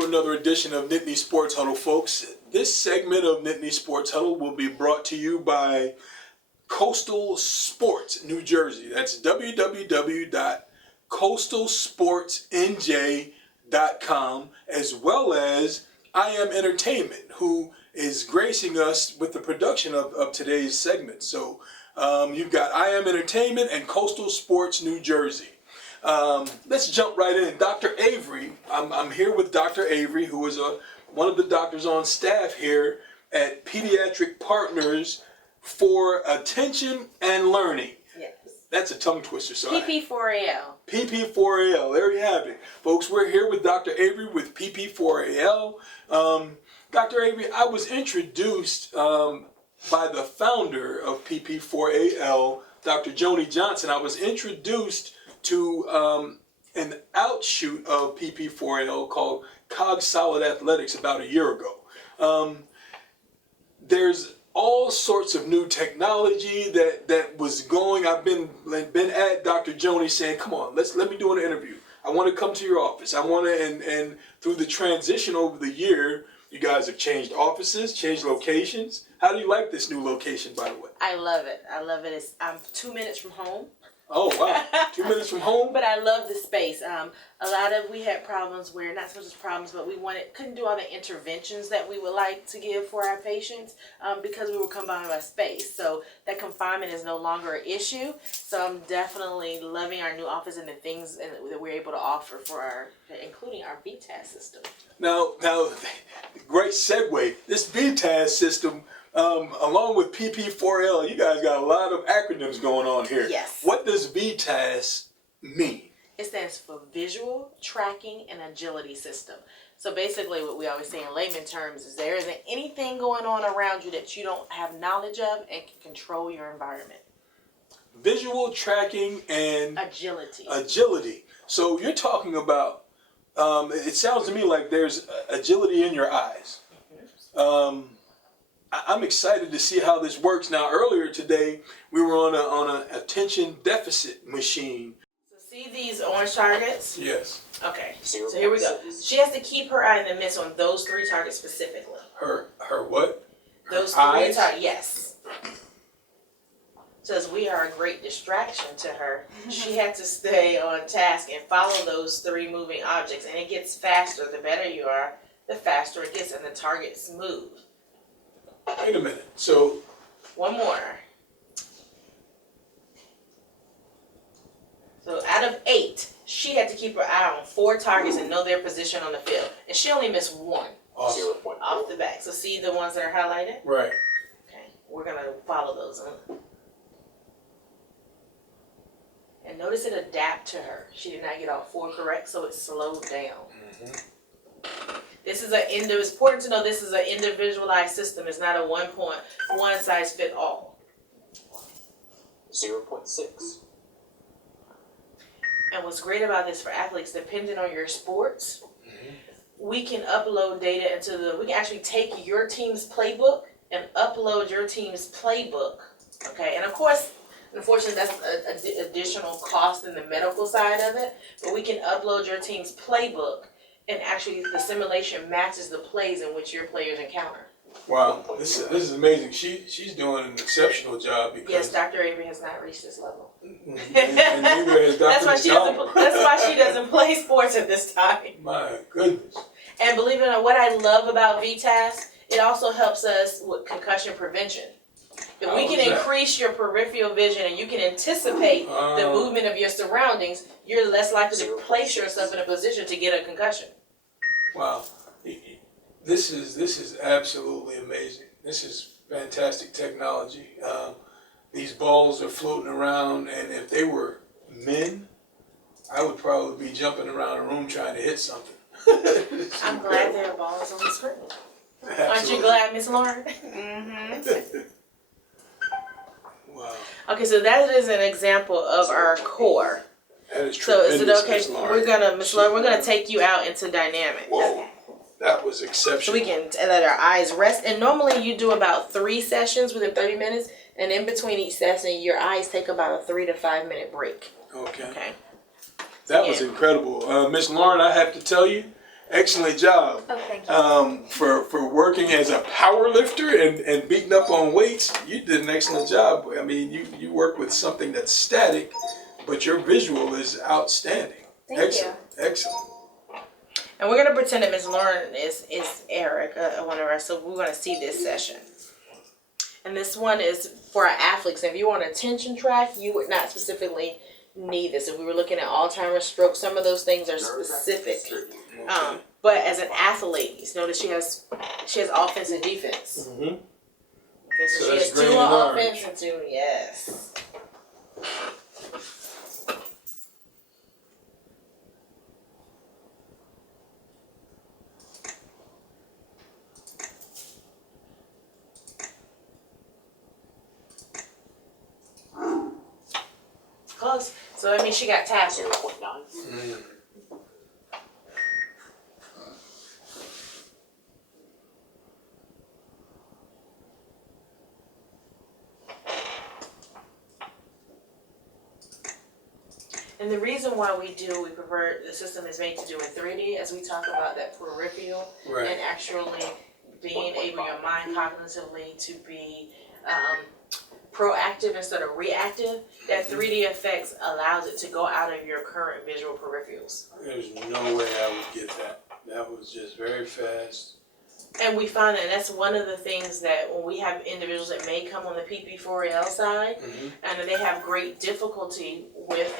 to another edition of NittanySports Huddle, folks. This segment of NittanySports Huddle will be brought to you by Coastal Sports, New Jersey. That's www.coastalsportsnj.com, as well as I Am Entertainment, who is gracing us with the production of today's segment. So you've got I Am Entertainment and Coastal Sports, New Jersey. Let's jump right in. Dr. Avery, I'm here with Dr. Avery, who is one of the doctors on staff here at Pediatric Partners for Attention and Learning. Yes. That's a tongue twister. So PP4AL. PP4AL. There you have it. Folks, we're here with Dr. Avery with PP4AL. Dr. Avery, I was introduced by the founder of PP4AL, Dr. Joni Johnson. I was introduced to an outshoot of PP4AL called CogSolid Athletics about a year ago. There's all sorts of new technology that was going. I've been at Dr. Joni saying, come on, let me do an interview. I want to come to your office. I want to, and through the transition over the year, you guys have changed offices, changed locations. How do you like this new location, by the way? I love it. I love it. I'm 2 minutes from home. Oh, wow. 2 minutes from home? But I love the space. We had problems where, not so much problems, but couldn't do all the interventions that we would like to give for our patients because we were confined by space. So that confinement is no longer an issue. So I'm definitely loving our new office and the things that we're able to offer for including our VTAS system. Now, great segue. This VTAS system, along with PP4L, you guys got a lot of acronyms going on here. Yes. What does VTAS mean? It stands for Visual Tracking and Agility System. So basically what we always say in layman terms is there isn't anything going on around you that you don't have knowledge of and can control your environment. Visual tracking and agility. So you're talking about, it sounds to me like there's agility in your eyes. Mm-hmm. I'm excited to see how this works. Now, earlier today, we were on an attention deficit machine. So see these orange targets? Yes. Okay, so here we go. She has to keep her eye in the midst on those 3 targets specifically. Her what? Those 3 targets, yes. So as we are a great distraction to her, she had to stay on task and follow those 3 moving objects. And it gets faster. The better you are, the faster it gets, and the targets move. Wait a minute. So, one more. So out of 8, she had to keep her eye on 4 targets and know their position on the field. And she only missed 1. Awesome. Off the back. So see the ones that are highlighted? Right. Okay. We're going to follow those. And notice it adapt to her. She did not get all 4 correct, so it slowed down. Mm-hmm. This is it's important to know this is an individualized system. It's not a one size fit all. 0.6. And what's great about this for athletes, depending on your sports, we can upload data we can actually take your team's playbook and upload your team's playbook. Okay, and of course, unfortunately, that's an additional cost in the medical side of it, but we can upload your team's playbook. And actually, the simulation matches the plays in which your players encounter. Wow, this is amazing. She's doing an exceptional job. Because yes, Dr. Avery has not reached this level. And neither has Dr. That's why she doesn't play sports at this time. My goodness. And believe it or not, what I love about VTAS, it also helps us with concussion prevention. If we can increase your peripheral vision and you can anticipate the movement of your surroundings, you're less likely to place yourself in a position to get a concussion. Wow, this is absolutely amazing. This is fantastic technology. These balls are floating around, and if they were men, I would probably be jumping around a room trying to hit something. I'm glad there are balls on the screen. Absolutely. Aren't you glad, Miss Lauren? Mm-hmm. Wow. Okay, so that is an example of our core. That is so is it okay? Miss Lauren. Miss Lauren, we're gonna take you out into dynamic. Whoa, that was exceptional. So we can let our eyes rest. And normally you do about 3 sessions within 30 minutes, and in between each session, your eyes take about a 3 to 5 minute break. Okay. Okay. That was incredible, Miss Lauren. I have to tell you, excellent job. Oh, thank you. For working as a power lifter and beating up on weights. You did an excellent job. I mean, you work with something that's static, but your visual is outstanding. Thank Excellent, excellent. And we're gonna pretend that Miss Lauren is Eric, one of us. So we're gonna see this session. And this one is for our athletes. If you want a tension track, you would not specifically need this. If we were looking at Alzheimer's, stroke, some of those things are specific. But as an athlete, you notice she has offense and defense. Mm-hmm. Okay, so she that's has green 2 and on orange. offense and 2, yes. Close. So that means she got tapped. 0.9. And the reason why we prefer the system is made to do in 3D, as we talk about that peripheral Right. and actually being able, your mind cognitively to be proactive instead of reactive. That 3D effects allows it to go out of your current visual peripherals. There's no way I would get that. That was just very fast. And we find that that's one of the things that when we have individuals that may come on the PP4AL side, and they have great difficulty with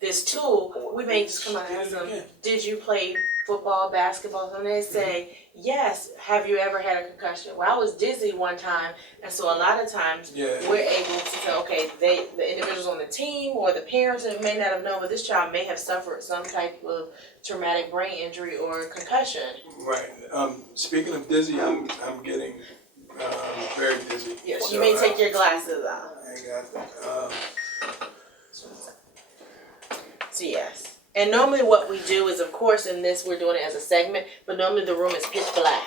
this tool, we may just come out and ask them, did you play football, basketball? And they say, yes. Have you ever had a concussion? Well, I was dizzy one time. And so a lot of times we're able to say, okay, the individuals on the team or the parents may not have known, but this child may have suffered some type of traumatic brain injury or concussion. Right. Speaking of dizzy, I'm getting very dizzy. Yes, So you may take your glasses off. I got that. So yes. And normally what we do is, of course, in this we're doing it as a segment, but normally the room is pitch black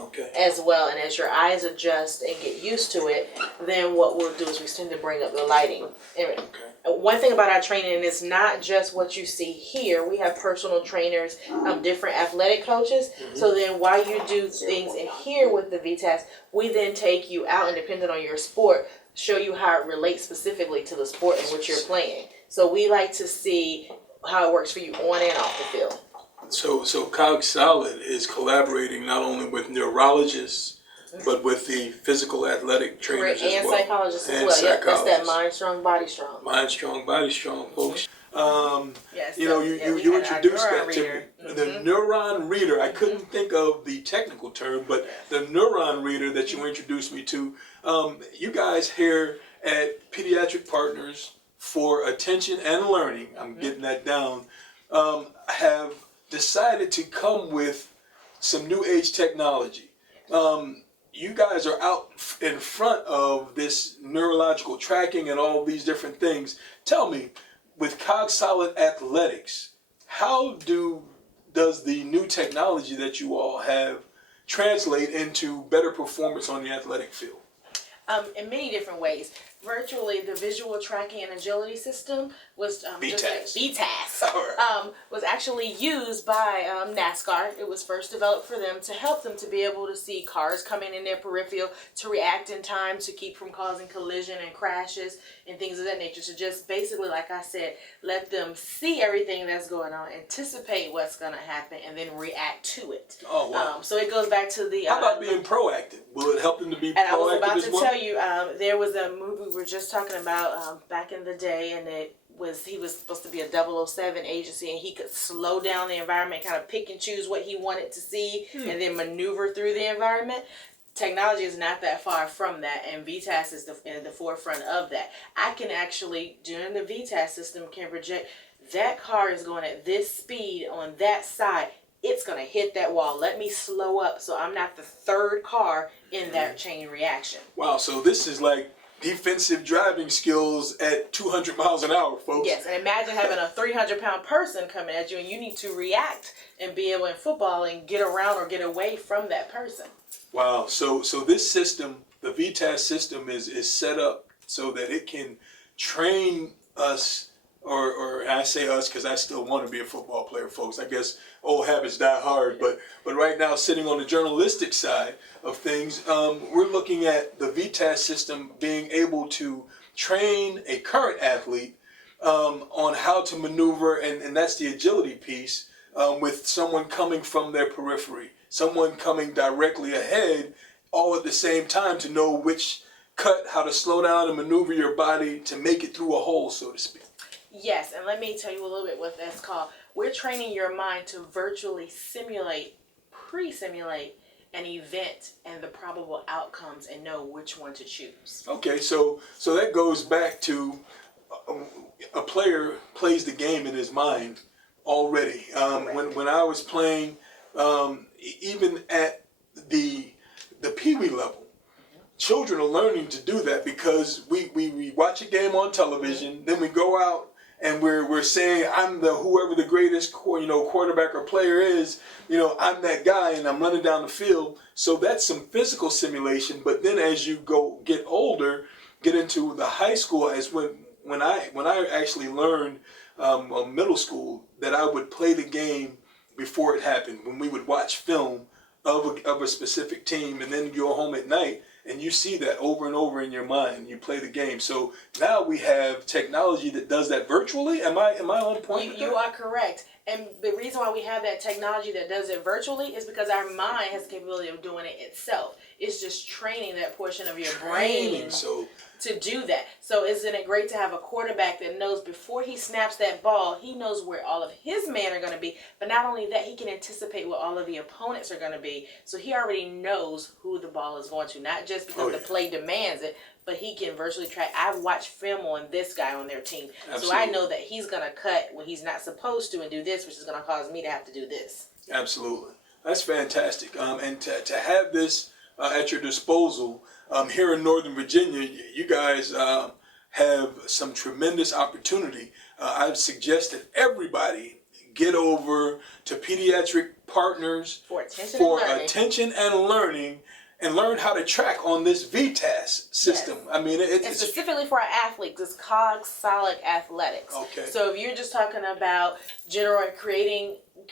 Okay. as well. And as your eyes adjust and get used to it, then what we'll do is we tend to bring up the lighting. And one thing about our training is not just what you see here. We have personal trainers, different athletic coaches. So then while you do things in here with the VTAS, we then take you out and depending on your sport, show you how it relates specifically to the sport in which you're playing. So we like to see how it works for you on and off the field. So CogSolid is collaborating not only with neurologists, but with the physical athletic trainers and as well. psychologists as And well. Yep, that's that psychologists. mind strong, body strong. Mind strong, body strong, folks. Yes, You know, we you had our introduced neuron that to me. reader. The neuron reader. I couldn't think of the technical term, but the neuron reader that you introduced me to. You guys here at Pediatric Partners for Attention and Learning, I'm getting that down, have decided to come with some new age technology. You guys are out in front of this neurological tracking and all these different things. Tell me, with CogSolid Athletics, how does the new technology that you all have translate into better performance on the athletic field? In many different ways. Virtually, the visual tracking and agility system was was actually used by NASCAR. It was first developed for them to help them to be able to see cars coming in their peripheral, to react in time, to keep from causing collision and crashes and things of that nature. So just basically, like I said, let them see everything that's going on, anticipate what's going to happen, and then react to it. Oh, wow. So it goes back to the... How about being proactive? Will it help them to be and I was proactive about as to well? tell you, there was a movie we were just talking about back in the day, and he was supposed to be a 007 agency, and he could slow down the environment, kind of pick and choose what he wanted to see, and then maneuver through the environment. Technology is not that far from that, and VTAS is in the forefront of that. I can actually, during the VTAS system, can project that car is going at this speed on that side. It's going to hit that wall. Let me slow up so I'm not the third car in that chain reaction. Wow, so this is like defensive driving skills at 200 miles an hour, folks. Yes, and imagine having a 300-pound person coming at you, and you need to react and be able in football and get around or get away from that person. Wow, so this system, the VTAS system, is set up so that it can train us or I say us because I still want to be a football player, folks. I guess old habits die hard. But right now, sitting on the journalistic side of things, we're looking at the VTAS system being able to train a current athlete on how to maneuver, and that's the agility piece, with someone coming from their periphery, someone coming directly ahead, all at the same time, to know which cut, how to slow down and maneuver your body to make it through a hole, so to speak. Yes, and let me tell you a little bit what that's called. We're training your mind to virtually simulate, pre-simulate an event and the probable outcomes and know which one to choose. Okay, so that goes back to a player plays the game in his mind already. When I was playing, even at the Pee Wee level, children are learning to do that because we watch a game on television, then we go out and we're saying, I'm the whoever the greatest quarterback or player is, I'm that guy and I'm running down the field. So that's some physical simulation. But then as you get older, get into the high school, as when I actually learned middle school, that I would play the game before it happened. When we would watch film of a specific team and then go home at night, and you see that over and over in your mind. You play the game. So now we have technology that does that virtually. Am I on point? You are correct. And the reason why we have that technology that does it virtually is because our mind has the capability of doing it itself. It's just training that portion of your brain to do that. So isn't it great to have a quarterback that knows before he snaps that ball, he knows where all of his men are going to be. But not only that, he can anticipate what all of the opponents are going to be. So he already knows who the ball is going to, not just because the play demands it, but he can virtually track. I've watched film on this guy on their team. Absolutely. So I know that he's going to cut when he's not supposed to and do this, which is going to cause me to have to do this. Absolutely. That's fantastic. And to have this at your disposal here in Northern Virginia, you guys have some tremendous opportunity. I'd suggest that everybody get over to Pediatric Partners for attention and learning. And learn how to track on this VTAS system. Yes. I mean, it's specifically for our athletes. It's CogSolid Athletics. Okay. So if you're just talking about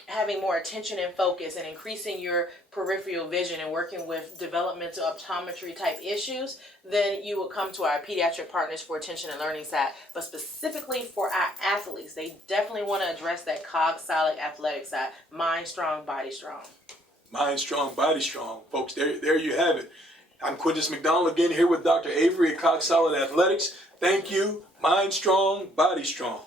having more attention and focus and increasing your peripheral vision and working with developmental optometry type issues, then you will come to our Pediatric Partners for Attention and Learning side. But specifically for our athletes, they definitely want to address that CogSolid Athletics side. Mind strong, body strong. Mind strong, body strong. Folks, there you have it. I'm Quintus McDonald again here with Dr. Avery at CogSolid Athletics. Thank you. Mind strong, body strong.